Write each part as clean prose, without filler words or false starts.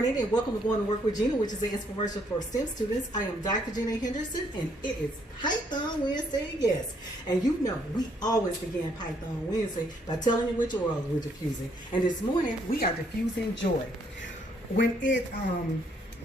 morning and welcome to Going to Work with Gena, which is an inspiration for STEM students. I am Dr. Gena Henderson and it is Python Wednesday, yes. And you know, we always begin Python Wednesday by telling you which oils we're diffusing. And this morning, we are diffusing joy. When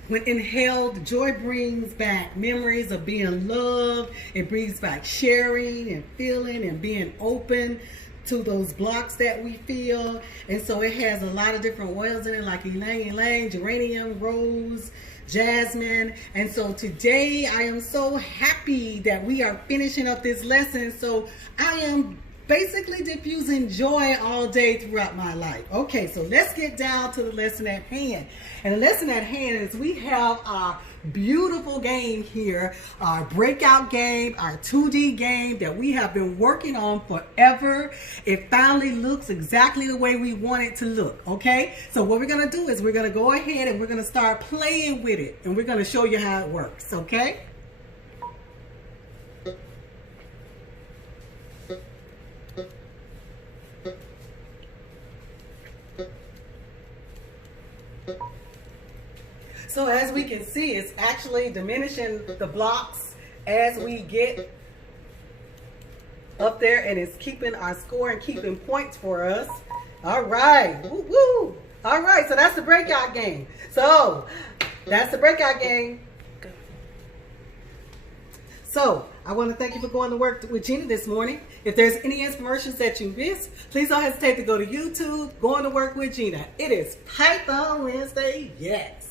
inhaled, joy brings back memories of being loved. It brings back sharing and feeling and being open to those blocks that we feel. And so it has a lot of different oils in it, like ylang-ylang, geranium, rose, jasmine. And so today I am so happy that we are finishing up this lesson. So I am basically diffusing joy all day throughout my life. Okay, so let's get down to the lesson at hand. And the lesson at hand is we have our beautiful game here, our breakout game, our 2D game that we have been working on forever. It finally looks exactly the way we want it to look, okay? So what we're gonna do is we're gonna go ahead and we're gonna start playing with it and we're gonna show you how it works, okay? So as we can see, it's actually diminishing the blocks as we get up there, and it's keeping our score and keeping points for us. All right, woo woo. All right, so that's the breakout game. So that's the breakout game. So I want to thank you for going to work with Gena this morning. If there's any inspirations that you missed, please don't hesitate to go to YouTube, Going to Work with Gena. It is Python Wednesday, yes.